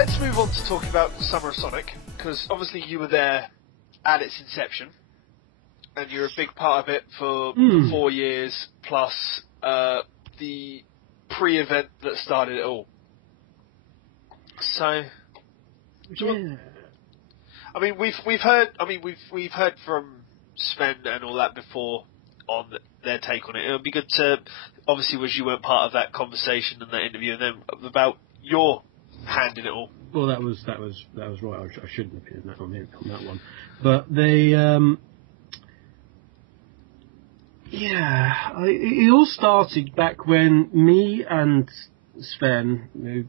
let's move on to talking about Summer of Sonic, because obviously you were there at its inception, and you're a big part of it for 4 years, plus the pre-event that started it all. So, Yeah. I mean, we've heard from Sven and all that before on their take on it. It would be good to, obviously, was you weren't part of that conversation and that interview, and then about your hand in it all. Well, that was right. I shouldn't have been on that one, but they, it all started back when me and Sven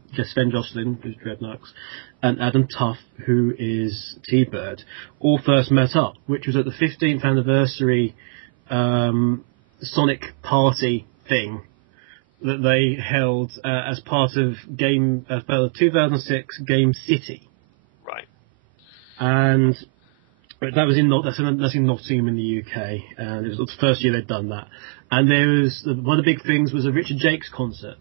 Jocelyn, who's Dreadnoughts, and Adam Tuff, who is T-Bird, all first met up, which was at the 15th anniversary Sonic party thing that they held as part of the 2006 Game City. Right. And that was that's in Nottingham in the UK, and it was the first year they'd done that. And there was one of the big things was a Richard Jakes concert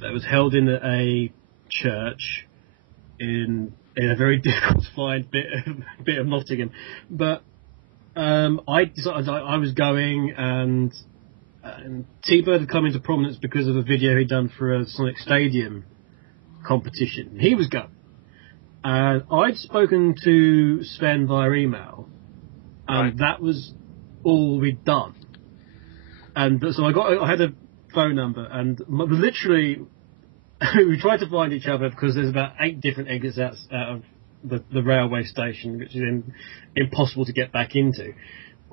that was held in a church in a very difficult to find bit of Nottingham. But I decided I was going, and T-Bird had come into prominence because of a video he'd done for a Sonic Stadium competition. He was going. And I'd spoken to Sven via email, and that was all we'd done. And so I had a phone number, and literally we tried to find each other because there's about 8 different exits out of the railway station, which is impossible to get back into.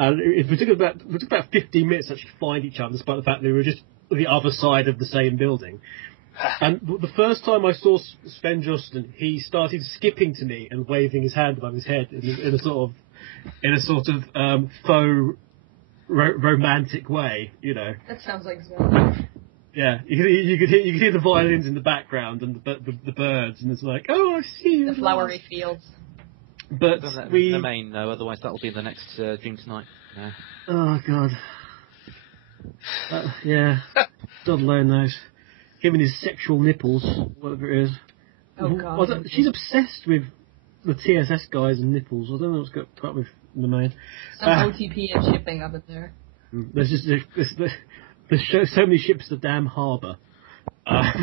And it took about 15 minutes to actually find each other, despite the fact that we were just on the other side of the same building. And the first time I saw Sven Justin, he started skipping to me and waving his hand above his head in a sort of faux romantic way, you know. That sounds like Sven. Yeah, you could hear the violins in the background and the birds, and it's like, oh, I see you. The flowery fields. But the main though, otherwise that'll be the next Dream Tonight. Yeah. Oh God. Yeah. God alone knows. Him and his sexual nipples, whatever it is. Oh God. She's obsessed with the TSS guys and nipples. I don't know what's got up with the main. Some OTP and shipping up in there. There's so many ships at the damn harbour. But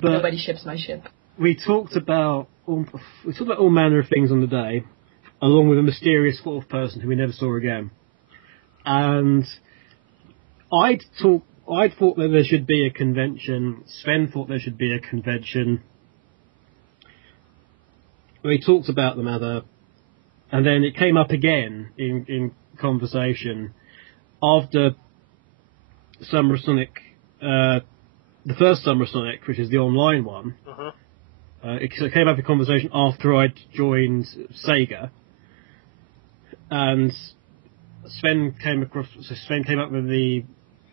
nobody ships my ship. We talked about all manner of things on the day, along with a mysterious 4th person who we never saw again. And I thought that there should be a convention. Sven thought there should be a convention. We talked about the matter, and then it came up again in conversation after Summer of Sonic, the first Summer of Sonic, which is the online one. It came up in conversation after I'd joined Sega, and Sven came up with the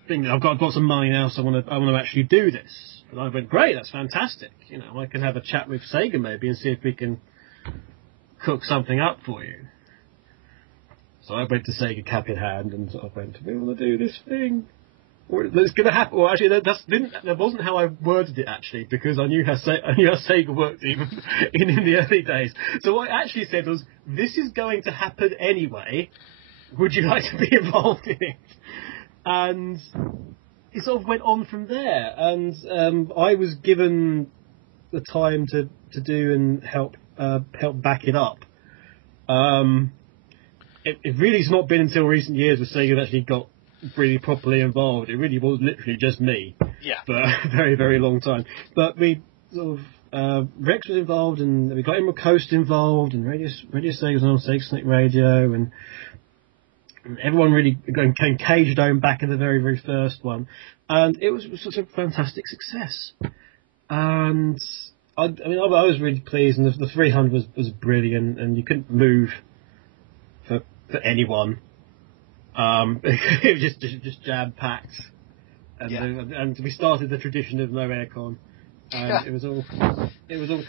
thing that I've got some money now, so I want to actually do this. And I went, great, that's fantastic. You know, I can have a chat with Sega maybe and see if we can cook something up for you. So I went to Sega cap in hand and sort of went, we want to do this thing. It's going to happen. Well, actually, that wasn't how I worded it, actually, because I knew how Sega worked even in the early days. So what I actually said was, this is going to happen anyway. Would you like to be involved in it? And it sort of went on from there. And I was given the time to do and help back it up. It really has not been until recent years where Sega actually got really properly involved. It really was literally just me for a very, very long time. But we sort of Rex was involved, and we got Emerald Coast involved, and Radio Sega was on Sega Sonic Radio, and everyone really came Cage Dome back in the very, very first one, and it was such a fantastic success. And I was really pleased, and the 300 was brilliant, and you couldn't move for anyone. It was just jam packed, and we started the tradition of no aircon. It was all.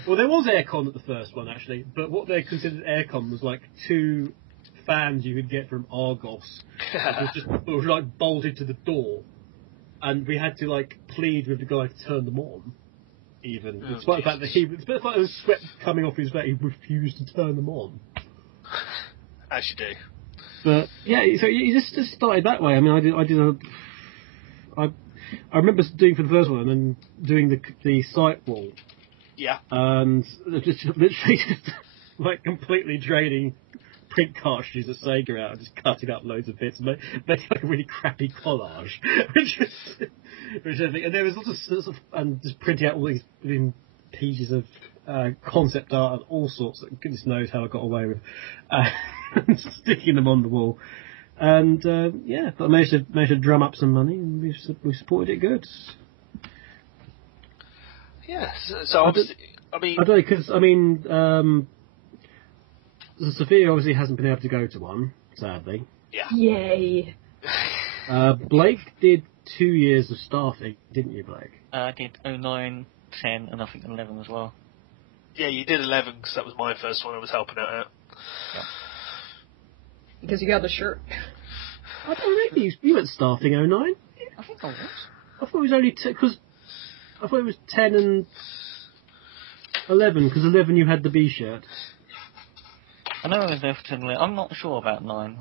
Well, there was aircon at the first one actually, but what they considered aircon was like 2 fans you could get from Argos. It was like bolted to the door, and we had to like plead with the guy to turn them on. even. Oh, Despite the fact that despite the fact there was sweat coming off his back, he refused to turn them on. As you do. But yeah, so he just started that way. I mean, I remember doing for the first one and then doing the sight wall. Yeah. And just literally like completely draining print cartridges at Sega out and just cutting up loads of bits and making like a really crappy collage, which I think, and there was lots of sorts of, and just printing out all these pieces of concept art and all sorts that goodness knows how I got away with, and sticking them on the wall. And yeah, but I managed to drum up some money, and we supported it good. Yeah, so obviously, I don't know, because Sophia obviously hasn't been able to go to one, sadly. Yeah. Yay. Blake did 2 years of staffing, didn't you, Blake? I did 09, 10, and I think 11 as well. Yeah, you did 11 because that was my first one. I was helping out. Yeah. Because you got the shirt. I don't know. You went staffing 09? I think I was. I thought it was only because I thought it was 10 and 11 because 11 you had the B shirt. I know I was there for 10 and 11. I'm not sure about 9.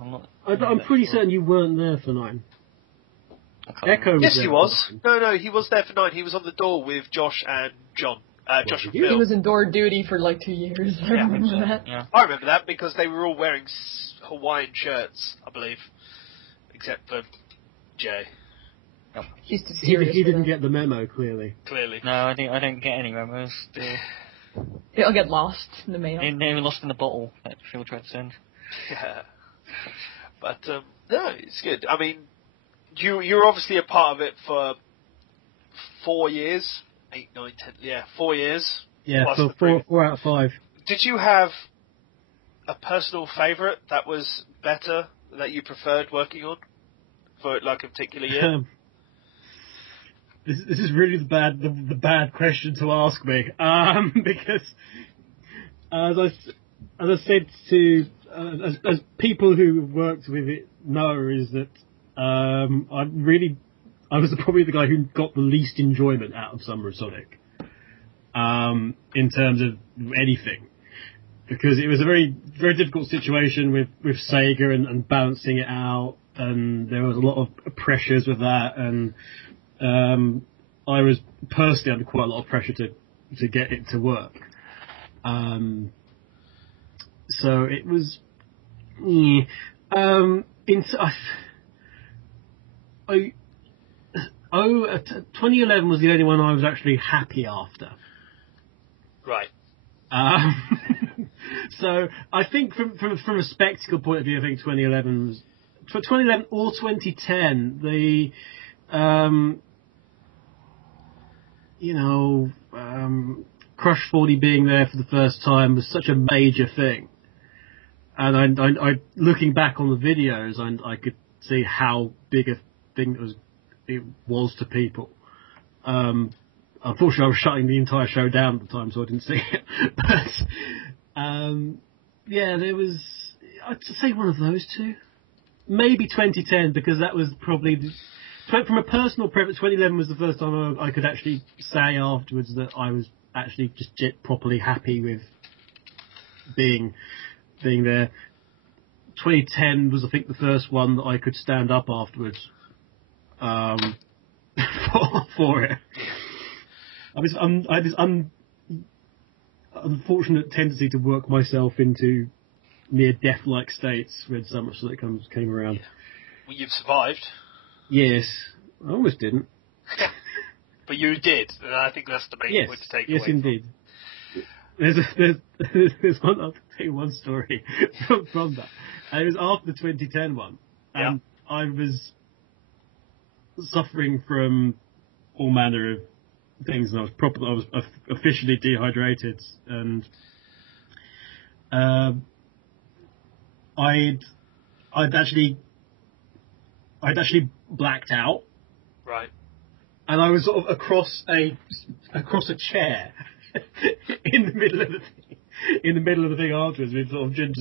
I'm pretty certain you weren't there for 9. Echo was yes, there he for was. 9. No, he was there for 9. He was on the door with Josh and John. Josh and He Phil. was in door duty for like 2 years. I remember that. Yeah. I remember that because they were all wearing Hawaiian shirts, I believe, except for Jay. He's too serious. He didn't get the memo, clearly. Clearly. No, I didn't get any memos. It'll get lost in the mail. They were lost in the bottle that Phil tried to send. Yeah. But, no, it's good. I mean, you're obviously a part of it for 4 years. 8, 9, 10, yeah, 4 years. Yeah, so 4 out of 5. Did you have a personal favourite that was better, that you preferred working on for like a particular year? This is really the bad question to ask me, because as I said to as people who have worked with it know, is that I was probably the guy who got the least enjoyment out of Summer of Sonic, in terms of anything, because it was a very, very difficult situation with Sega and balancing it out, and there was a lot of pressures with that, and I was personally under quite a lot of pressure to get it to work. So it was, 2011 was the only one I was actually happy after. Right. So I think from a spectacle point of view, I think 2011 was, for 2011 or 2010, the Crush 40 being there for the first time was such a major thing, and I looking back on the videos, I could see how big a thing it was to people. Unfortunately, I was shutting the entire show down at the time, so I didn't see it. But yeah, there was, I'd say one of those two, maybe 2010, because that was probably from a personal preference. 2011 was the first time I could actually say afterwards that I was actually just properly happy with being there. 2010 was, I think, the first one that I could stand up afterwards for it. I had this unfortunate tendency to work myself into near death-like states when so much that came around. Yeah. Well, you've survived. Yes, I almost didn't. But you did, and I think that's the main point to take away. Yes, indeed. There's one. I'll tell you one story from that. And it was after the 2010 one, and I was suffering from all manner of things, and I was officially dehydrated, and I'd actually blacked out. Right. And I was sort of across a chair in the middle of the thing afterwards, with sort of Jim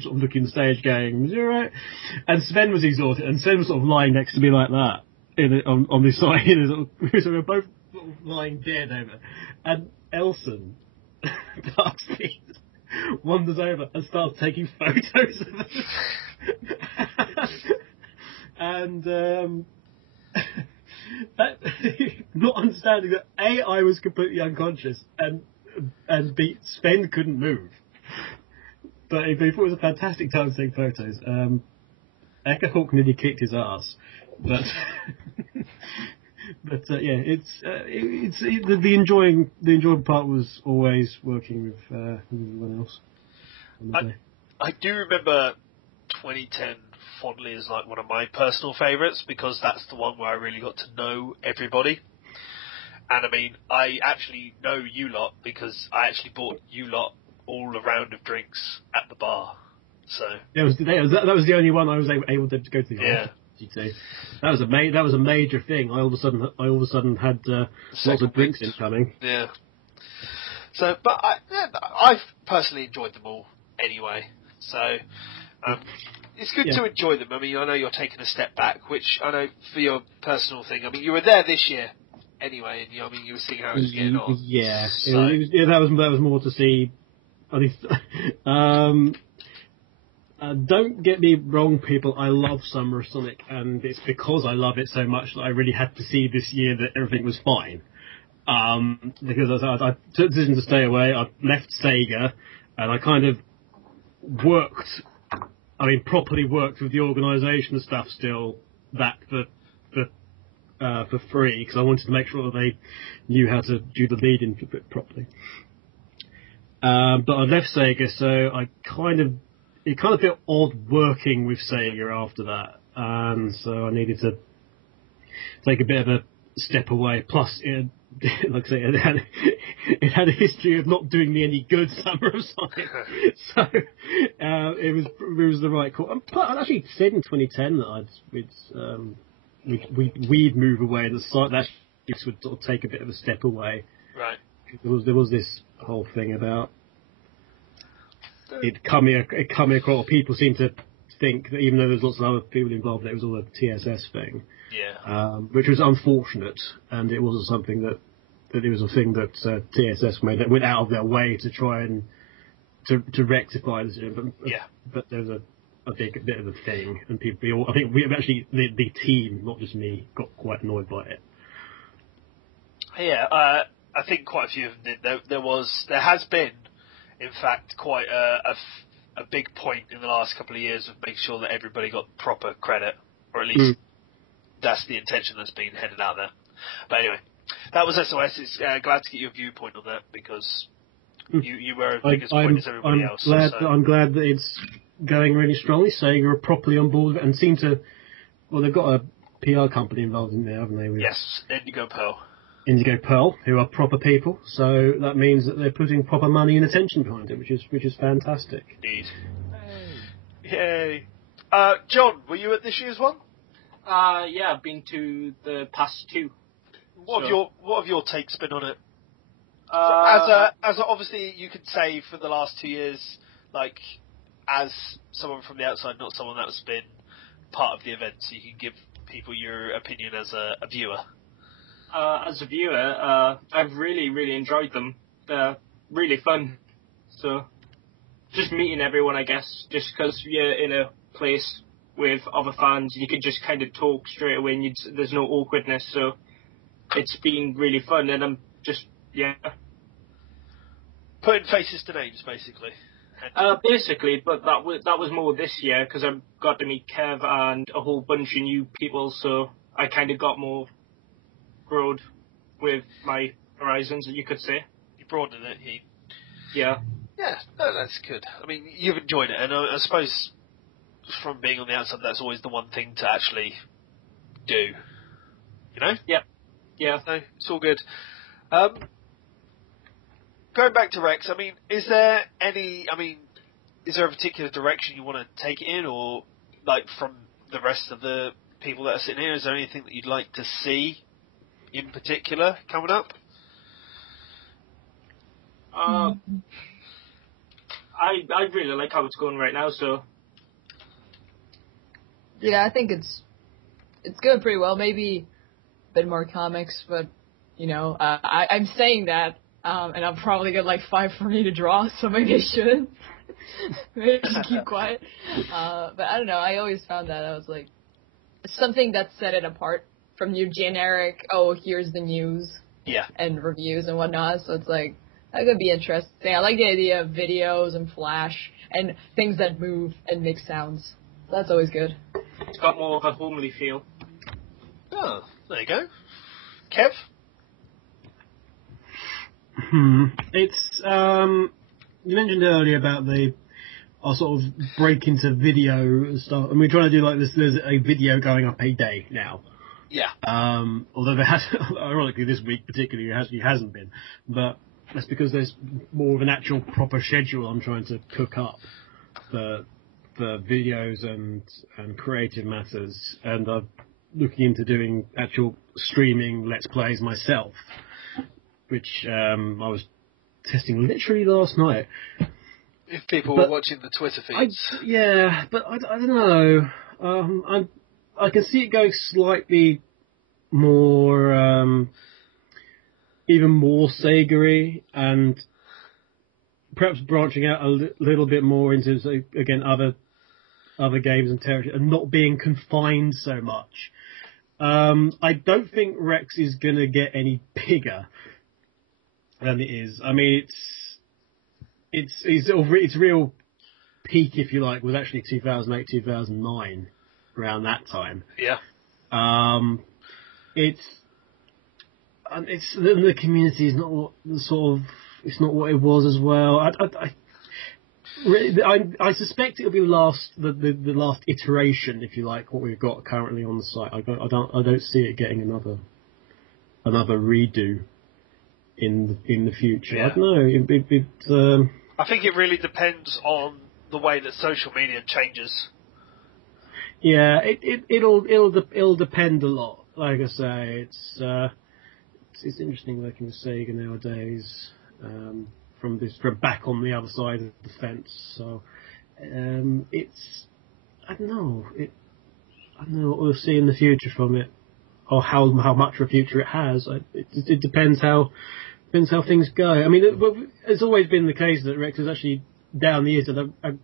sort of looking the stage, going, "Is you all right?" And Sven was exhausted, and Sven was sort of lying next to me like that on this side. We were both sort of lying dead over, and Elson, Darkseid, wanders over and starts taking photos of them. And that, not understanding that A, I was completely unconscious, and B, Sven couldn't move. But he thought it was a fantastic time to take photos. Echo Hawk nearly kicked his ass, but yeah, the enjoying part was always working with everyone else. I do remember 2010 fondly as like one of my personal favourites because that's the one where I really got to know everybody. And I mean, I actually know you lot because I actually bought you lot all a round of drinks at the bar. So that was the only one I was able to go to. Yeah. That was a major thing. I all of a sudden had lots of drinks incoming. Yeah. So, but I've personally enjoyed them all anyway. So it's good to enjoy them. I mean, I know you're taking a step back, which I know for your personal thing. I mean, you were there this year anyway, and I mean, you were seeing how it was getting on. Yeah. So, that was more to see. At least, don't get me wrong, people. I love Summer of Sonic, and it's because I love it so much that I really had to see this year that everything was fine. Because I took the decision to stay away. I left Sega, and I kind of properly worked with the organisation and stuff still for free because I wanted to make sure that they knew how to do the lead-in properly. But I left Sega, so it kind of felt odd working with Sega after that, and so I needed to take a bit of a step away. Plus, like I say, it had a history of not doing me any good, Summer of Sonic, so it was the right call. But I actually said in 2010 that we'd move away. That would sort of take a bit of a step away. right. There was this whole thing about it coming across. People seem to think that even though there's lots of other people involved, it was all a TSS thing. Yeah. Which was unfortunate, and it wasn't something that it was a thing that TSS made that went out of their way to try and to rectify this. But there was a big bit of a thing, and people. I think the team, not just me, got quite annoyed by it. Yeah, I think quite a few of them did. There has been, in fact, quite a big point in the last couple of years of making sure that everybody got proper credit, or at least that's the intention that's been headed out there. But anyway, that was SOS. It's glad to get your viewpoint on that because you were as big as point as everybody else. I'm glad that it's going really strongly. Sega are properly on board with it and seem to. Well, they've got a PR company involved in there, haven't they? Yes, Indigo Pearl, who are proper people, so that means that they're putting proper money and attention behind it, which is fantastic. Indeed. Yay. John, were you at this year's one? Yeah, I've been to the past two. What have your takes been on it? As obviously you could say for the last 2 years, like as someone from the outside, not someone that's been part of the event, so you can give people your opinion as a viewer. As a viewer, I've really, really enjoyed them. They're really fun. So, just meeting everyone, I guess, just because you're in a place with other fans, you can just kind of talk straight away and there's no awkwardness. So, it's been really fun, and I'm just, putting faces to names, basically. Basically, but that was more this year because I got to meet Kev and a whole bunch of new people, so I kind of got more broad with my horizons, you could say. You broadened it, Yeah. Yeah, no, that's good. I mean, you've enjoyed it, and I suppose from being on the outside, that's always the one thing to actually do. You know? Yep. Yeah. So, it's all good. Going back to Rex, I mean, is there a particular direction you want to take it in, or, like, from the rest of the people that are sitting here, is there anything that you'd like to see in particular coming up? I really like how it's going right now, so. Yeah, I think it's going pretty well. Maybe a bit more comics, but You know, I'm saying that, and I'll probably get like 5 for me to draw, so maybe I shouldn't. Maybe I should keep quiet. But I don't know, I always found that I was like, something that set it apart from your generic, oh, here's the news. Yeah. And reviews and whatnot, so it's like, that could be interesting. I like the idea of videos and flash and things that move and make sounds. That's always good. It's got more of a homely feel. Oh, there you go. Kev? It's, you mentioned earlier about our sort of break into video and stuff, and we're trying to do like this, there's a video going up a day now. Yeah. Although there has, ironically this week particularly, it hasn't been, but that's because there's more of an actual proper schedule I'm trying to cook up for videos and creative matters, and I'm looking into doing actual streaming Let's Plays myself, which I was testing literally last night. If people were watching the Twitter feeds. But I don't know. I can see it going slightly more, even more Sega-y, and perhaps branching out a little bit more into, again, other games and territory, and not being confined so much. I don't think Rex is going to get any bigger than it is. I mean, its real peak, if you like, was actually 2008, 2009, around that time. Yeah. The community is not what it's not what it was as well. I suspect it'll be the last iteration, if you like, what we've got currently on the site. I don't see it getting another redo in the future. Yeah. I don't know. I think it really depends on the way that social media changes. Yeah, it'll depend a lot. Like I say, it's interesting working with Sega nowadays. From back on the other side of the fence. So I don't know what we'll see in the future from it, or how much of a future it has. It depends how things go. I mean, it's always been the case that Rex has actually down the years done a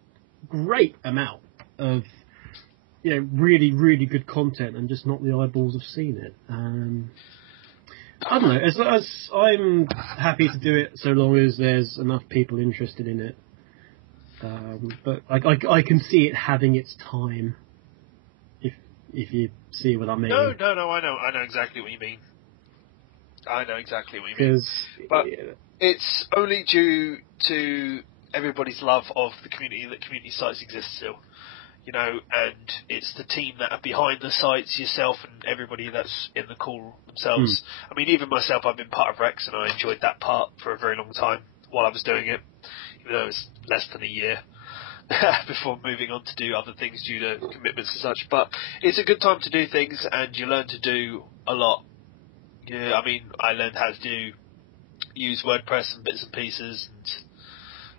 great amount of really, really good content, and just not the eyeballs have seen it. I don't know. As I'm happy to do it so long as there's enough people interested in it. But I can see it having its time. If you see what I mean. No. I know exactly what you mean. But it's only due to everybody's love of the community that community sites exist still. And it's the team that are behind the sites, yourself and everybody that's in the call themselves. I mean, even myself, I've been part of Rex, and I enjoyed that part for a very long time while I was doing it, even though it was less than a year before moving on to do other things due to commitments and such. But it's a good time to do things, and you learn to do a lot. Yeah, I mean, I learned how to use WordPress and bits and pieces, and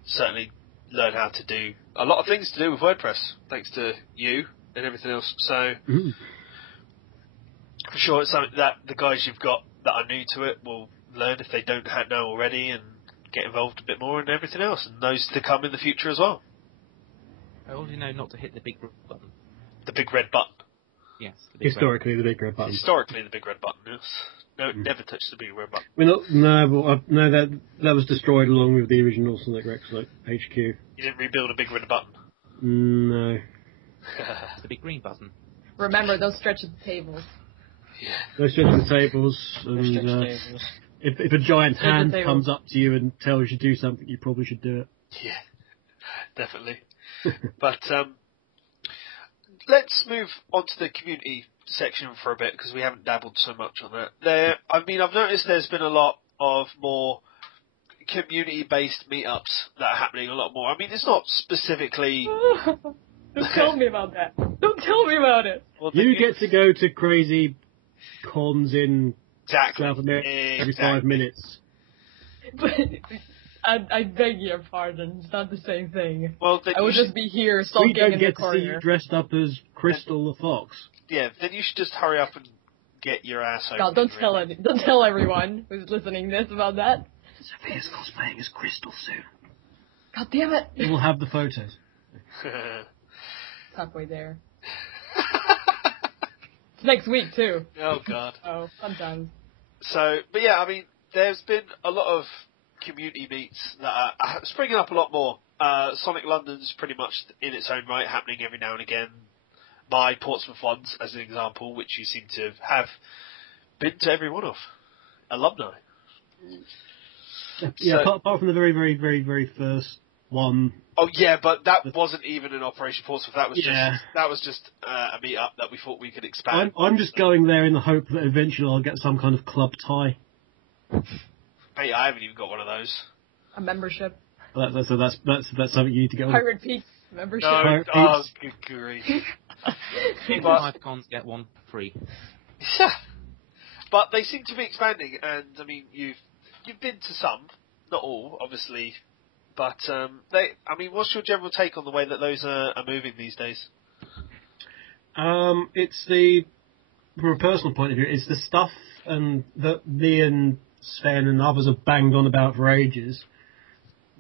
certainly learn how to do a lot of things to do with WordPress, thanks to you and everything else. So, for sure, it's something that the guys you've got that are new to it will learn if they don't know already, and get involved a bit more and everything else, and those to come in the future as well. I already know not to hit the big red button. The big red button. Yes. Historically, the big red button. Historically, the big red button, yes. No, never touch the big red button. That was destroyed along with the original Sonic Rex HQ. You didn't rebuild a big red button? No. The big green button. Remember, those stretch the tables. Yeah. Those stretch the tables, and if a giant hand comes up to you and tells you to do something, you probably should do it. Yeah, definitely. But let's move on to the community section for a bit, because we haven't dabbled so much on that. I've noticed there's been a lot of more community-based meetups that are happening a lot more. I mean, it's not specifically... Don't tell me about that. Don't tell me about it. Well, you get to go to crazy cons in South America every 5 minutes. But I beg your pardon. It's not the same thing. Well, I would just be here sulking in the corner. We don't get to see you dressed up as Crystal the Fox. Yeah, then you should just hurry up and get your ass over. God, don't tell everyone who's listening this about that. Sophia's cosplaying as Crystal soon. God damn it! We'll have the photos. Halfway there. It's next week too. Oh God. Oh, fun times. So, but yeah, I mean, there's been a lot of community meets that are springing up a lot more. Sonic London's pretty much in its own right, happening every now and again. My Portsmouth ones, as an example, which you seem to have been to every one of. Alumni. Yeah, So- apart from the very, very, very, very first one. Oh yeah, but that wasn't even an Operation Portsmouth. That was Yeah. just a meet up that we thought we could expand. I'm just going there in the hope that eventually I'll get some kind of club tie. Hey, I haven't even got one of those. A membership. That's something you need to get on. Pirate Peak membership. No, Pirate oh, Peaks. good grief. 5 cons get 1 free. Yeah. But they seem to be expanding, and I mean, you've been to some, not all, obviously. But what's your general take on the way that those are moving these days? It's from a personal point of view, it's the stuff and that me and Sven and others have banged on about for ages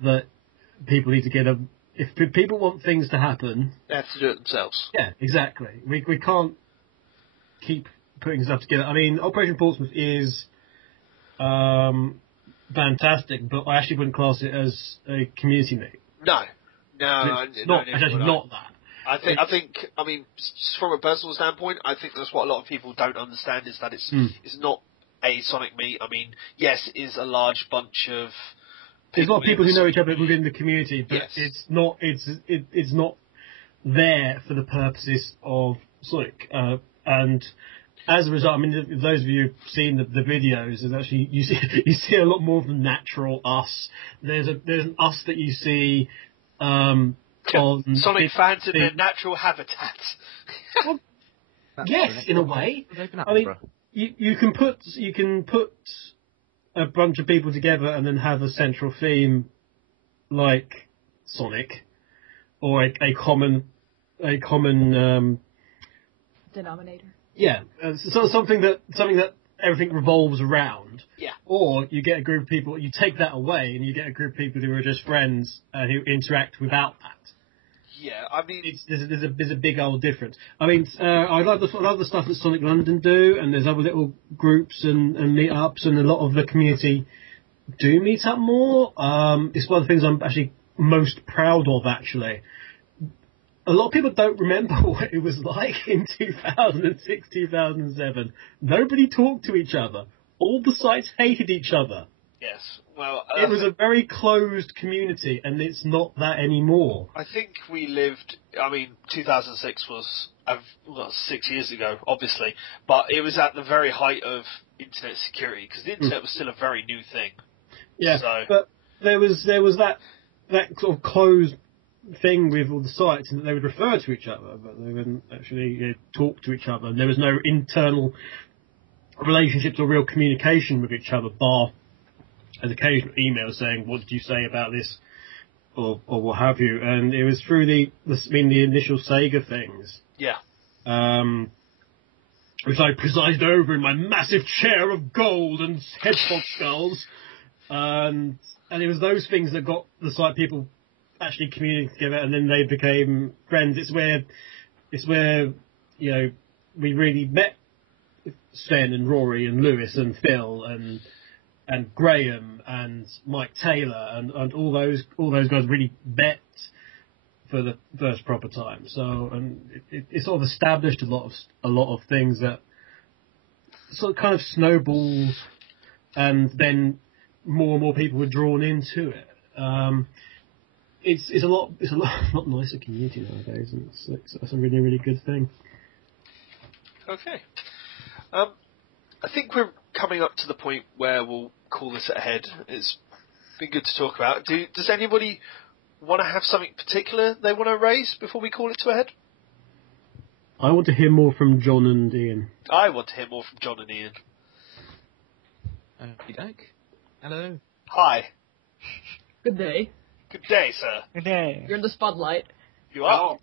that people need to get if people want things to happen, They have to do it themselves. yeah, exactly. We can't keep putting stuff together. I mean, Operation Portsmouth is fantastic, but I actually wouldn't class it as a community meet. No, It's actually not that. I think, from a personal standpoint, I think that's what a lot of people don't understand is that it's not a Sonic meet. I mean, yes, it is a large bunch of. There's a lot of people who know each other Sonic within the community, but Yes. it's not there for the purposes of Sonic. And as a result, I mean, those of you who've seen the videos, there's actually you see a lot more of the natural us. There's an us that you see on Sonic fans in the- their natural habitat. Yes, in a way. Open up, I mean, bro. you can put a bunch of people together and then have a central theme like Sonic, or a common Denominator. so something that everything revolves around. Yeah. Or you get a group of people, you take that away, and you get a group of people who are just friends and who interact without that. Yeah, I mean, There's a big old difference. I mean, I love the stuff that Sonic London do, and there's other little groups and meetups, and a lot of the community do meet up more. It's one of the things I'm actually most proud of, actually. A lot of people don't remember what it was like in 2006, 2007. Nobody talked to each other. All the sites hated each other. yes. Well, It was a very closed community, and it's not that anymore. I think we lived. I mean, 2006 was 6 years ago, obviously, but it was at the very height of internet security because the internet was still a very new thing. Yeah, So- but there was that sort of closed thing with all the sites, and that they would refer to each other, but they wouldn't actually talk to each other. And there was no internal relationships or real communication with each other, bar as occasional emails saying, "What did you say about this?" or what have you. And it was through the initial Sega things, Yeah. which I presided over in my massive chair of gold and hedgehog skulls. And it was those things that got the site people actually communicating together, and then they became friends. It's where we really met Sven and Rory and Lewis and Phil and Graham and Mike Taylor and all those guys really met for the first proper time. So it sort of established a lot of things that sort of kind of snowballed, and then more and more people were drawn into it. It's a lot nicer community nowadays, and that's a really, really good thing. Okay. I think we're coming up to the point where we'll call this a head. It's been good to talk about. Does anybody want to have something particular they want to raise before we call it to a head? I want to hear more from John and Ian. I want to hear more from John and Ian. Okey-doke. Hello. Hi. Good day. Good day, sir. Good day. You're in the spotlight. You are.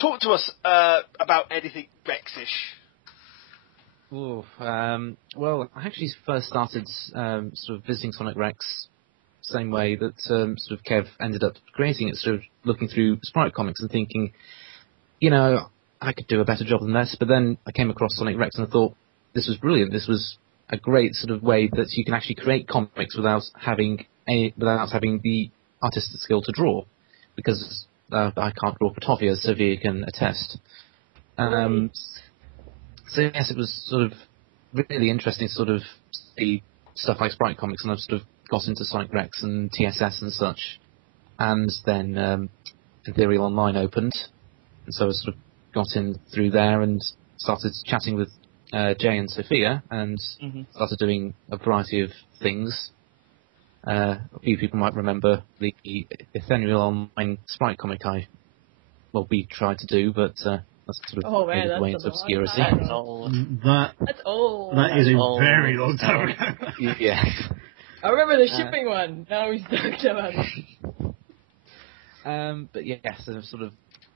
Talk to us about anything Rex-ish. Ooh, well, I actually first started sort of visiting Sonic Rex same way that sort of Kev ended up creating it, sort of looking through Sprite comics and thinking, I could do a better job than this. But then I came across Sonic Rex and I thought, this was brilliant. This was a great sort of way that you can actually create comics without having the artistic skill to draw, because I can't draw Ptofia, as Sophia can attest. So yes, it was sort of really interesting to sort of see stuff like Sprite comics, and I've sort of got into Sonic Rex and TSS and such. And then Ethereal Online opened, and so I sort of got in through there and started chatting with Jay and Sophia, and started doing a variety of things. A few people might remember the Ethereal Online Sprite comic we tried to do, but that's sort of faded away into obscurity. That's old. That's old. That is a old. very long time ago. Yeah. I remember the shipping one. Now he's talked about it. But yeah, so I've sort of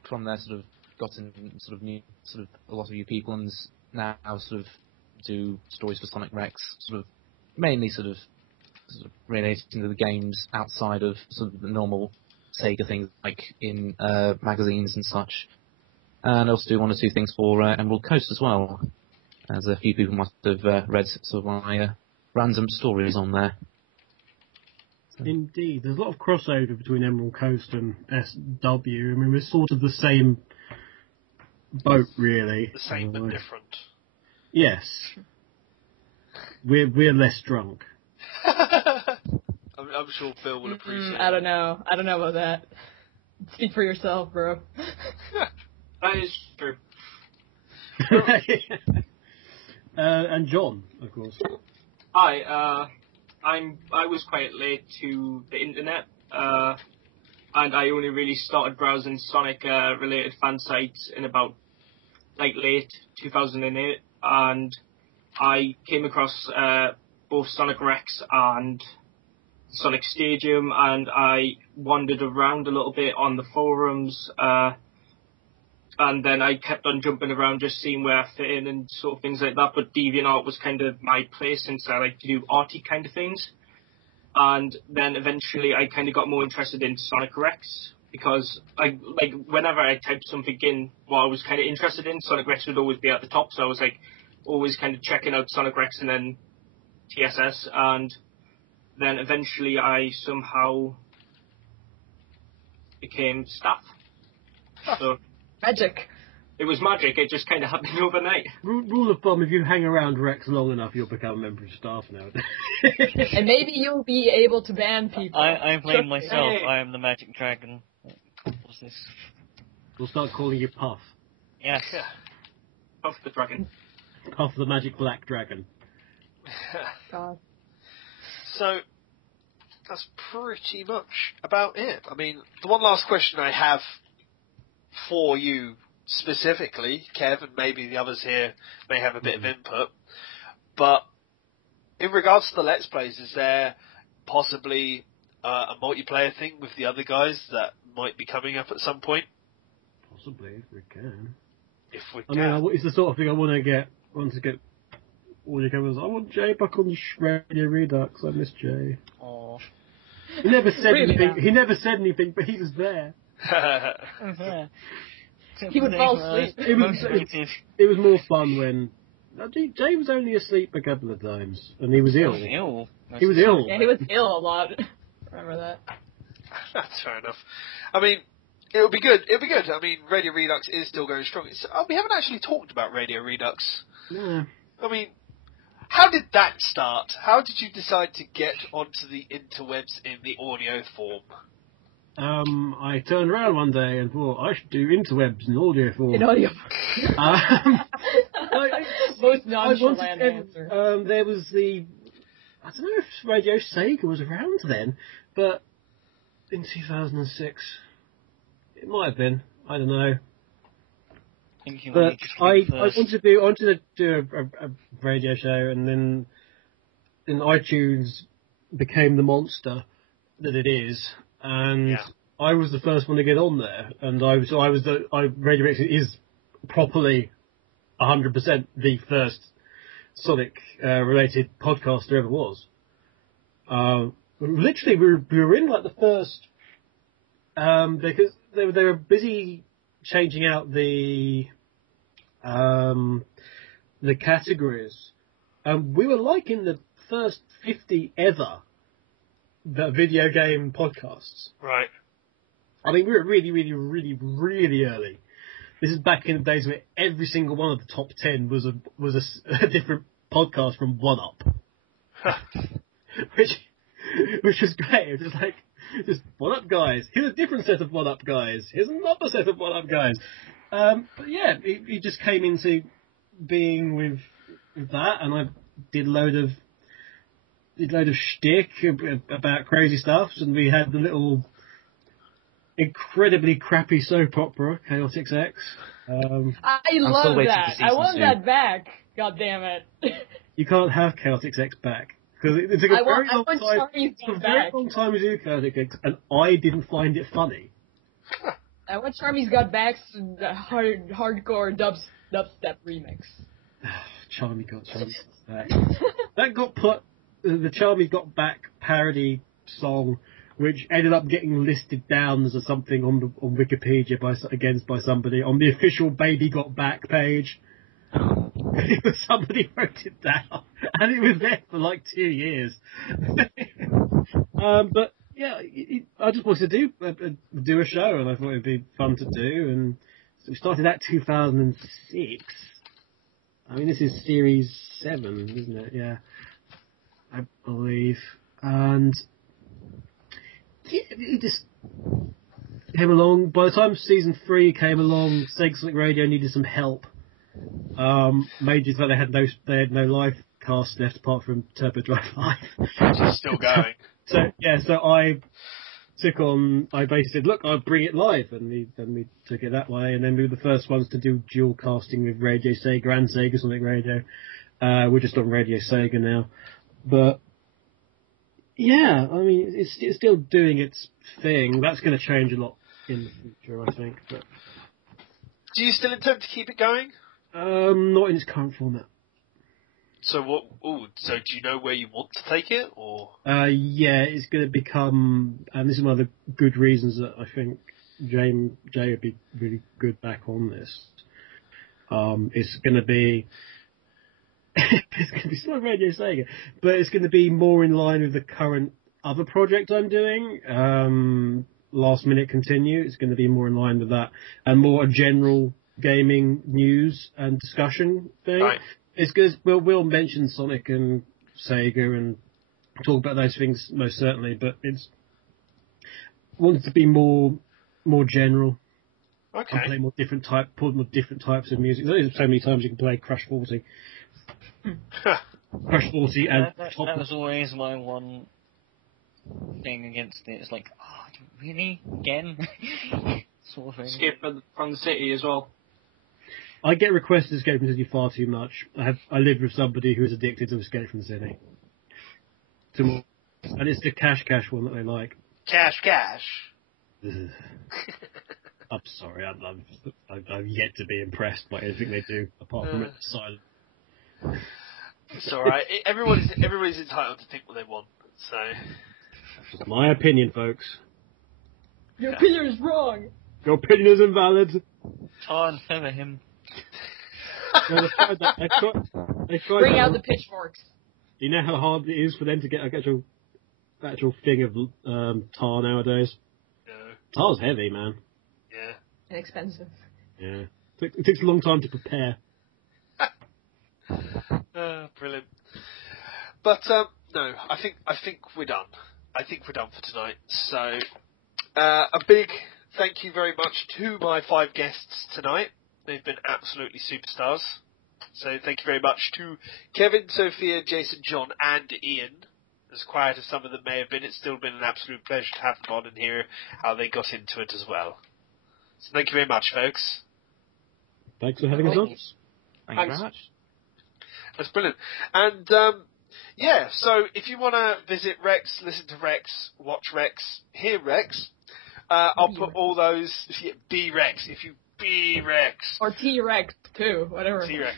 from there sort of gotten sort of new, sort of a lot of new people, and now sort of do stories for Sonic Rex, sort of mainly sort of related to the games outside of sort of the normal Sega things, like in magazines and such. And I also do one or two things for Emerald Coast as well, as a few people must have read sort of my random stories on there. Indeed, there's a lot of crossover between Emerald Coast and SW. I mean, we're sort of the same boat, really. The same but different. Yes. We're less drunk. I'm sure Phil will appreciate I don't know. I don't know about that. Speak for yourself, bro. That is true. And John, of course. Hi, I was quite late to the internet, and I only really started browsing Sonic related fan sites in about late 2008, and I came across both Sonic Rex and Sonic Stadium, and I wandered around a little bit on the forums, and then I kept on jumping around, just seeing where I fit in and sort of things like that. But DeviantArt was kind of my place, since I like to do arty kind of things. And then eventually I kind of got more interested in Sonic Rex, because whenever I typed something in what I was kind of interested in, Sonic Rex would always be at the top. So I was always kind of checking out Sonic Rex and then TSS, and then eventually I somehow became staff. So Magic. it was magic. It just kind of happened overnight. Rule of thumb, if you hang around Rex long enough, you'll become a member of staff now. And maybe you'll be able to ban people. I blame myself. Hey. I am the magic dragon. What's this? We'll start calling you Puff. Yes. Puff the dragon. Puff the magic black dragon. God. So, that's pretty much about it. I mean, the one last question I have for you specifically, Kev, and maybe the others here may have a bit of input, but in regards to the Let's Plays, is there possibly a multiplayer thing with the other guys that might be coming up at some point? Possibly, if we can. If we I can. mean, it's the sort of thing I want to get audio cameras. I want Jay back on Radio Redux. I miss Jay. Oh. He never said Really anything. now? He never said anything, but he was there. He would fall asleep. It was more fun when Jay was only asleep a couple of times, and he was ill. Ew. He was ill. Yeah, he was ill a lot. Remember that? That's fair enough. I mean, it'll be good. It'll be good. I mean, Radio Redux is still going strong. We haven't actually talked about Radio Redux. Yeah. I mean, how did that start? How did you decide to get onto the interwebs in the audio form? I turned around one day and thought I should do interwebs in audio form. In audio. Most I nonchalant wanted- answer. there was I don't know if Radio Sega was around then, but in 2006, it might have been. I don't know. But I wanted to do a radio show, and then iTunes became the monster that it is, and I was the first one to get on there, and Radio X is properly 100% the first Sonic related podcast there ever was. Literally, we were in like the first because they were busy changing out the categories. We were like in the first 50 ever video game podcasts. Right. I mean, we were really, really, really, really early. This is back in the days where every single one of the top 10 was a different podcast from One Up, which was great. It was just like, just One Up guys. Here's a different set of One Up guys. Here's another set of One Up guys. But yeah, he just came into being with that, and I did a load of shtick about crazy stuff, and we had the little incredibly crappy soap opera, Chaotix X. I love that. I want that back. God damn it. You can't have Chaotix X back. Because it took a very long time to do Chaotix X, and I didn't find it funny. I want Charmy's Got Back's hardcore dubstep remix. Charmy Got Back. That got put, the Charmy Got Back parody song, which ended up getting listed down as something on Wikipedia by somebody on the official Baby Got Back page. Somebody wrote it down, and it was there for like 2 years. But yeah, I just wanted to do a show, and I thought it'd be fun to do, and so we started that 2006. I mean, this is series 7, isn't it? Yeah, I believe, and it just came along. By the time season 3 came along, Sega Sonic Radio needed some help. Majors like they had no live cast left apart from Turbo Drive Live. Which is still going. So I basically said, look, I'll bring it live, and we took it that way, and then we were the first ones to do dual casting with Radio Sega and Sega Sonic Radio. We're just on Radio Sega now, but yeah, I mean, it's still doing its thing. That's going to change a lot in the future, I think. But do you still intend to keep it going? Not in its current format. So what? So do you know where you want to take it, or? Yeah, it's going to become, and this is one of the good reasons that I think Jay would be really good back on this. It's going to be, still on Radio Sega, but it's going to be more in line with the current other project I'm doing. Last Minute Continue. It's going to be more in line with that, and more a general gaming news and discussion thing. Right. It's because we'll mention Sonic and Sega and talk about those things most certainly, but it's wanted to be more general. Okay. And play more different types of music. There's so many times you can play Crush 40. Crush 40 and that was always my one thing against it. It's like, really? Again? Sort of thing. Escape from the City as well. I get requests to Escape from the City far too much. I live with somebody who is addicted to Escape from the City. And it's the Cash one that they like. Cash. I'm sorry, I've yet to be impressed by anything they do apart from it's silent. It's alright. Everybody's entitled to think what they want. So, it's my opinion, folks. Your opinion is wrong. Your opinion is invalid. Can't feather him. Well, they tried Bring out the pitchforks. Do you know how hard it is for them to get an actual thing of tar nowadays? No. Tar's heavy, man. Yeah. And expensive. Yeah. It takes a long time to prepare. Brilliant. But no, I think we're done. I think we're done for tonight. So a big thank you very much to my 5 guests tonight. They've been absolutely superstars. So thank you very much to Kevin, Sophia, Jason, John, and Ian. As quiet as some of them may have been, it's still been an absolute pleasure to have them on and hear how they got into it as well. So thank you very much, folks. Thanks for having us on. Thank you very much. That's brilliant. And yeah, so if you want to visit Rex, listen to Rex, watch Rex, hear Rex, I'll put all those, be Rex, if you be Rex. Or T-Rex, too, whatever. T-Rex.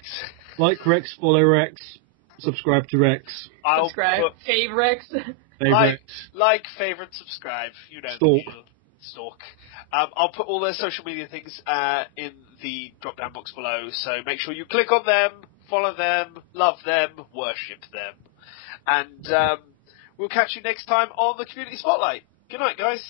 Like Rex, follow Rex, subscribe to Rex. I'll Subscribe. put Favorites. Favorite. favorite, subscribe. You know, Stalk. the deal. Stalk. I'll put all their social media things in the drop down box below. So make sure you click on them, follow them, love them, worship them, and we'll catch you next time on the Community Spotlight. Good night, guys.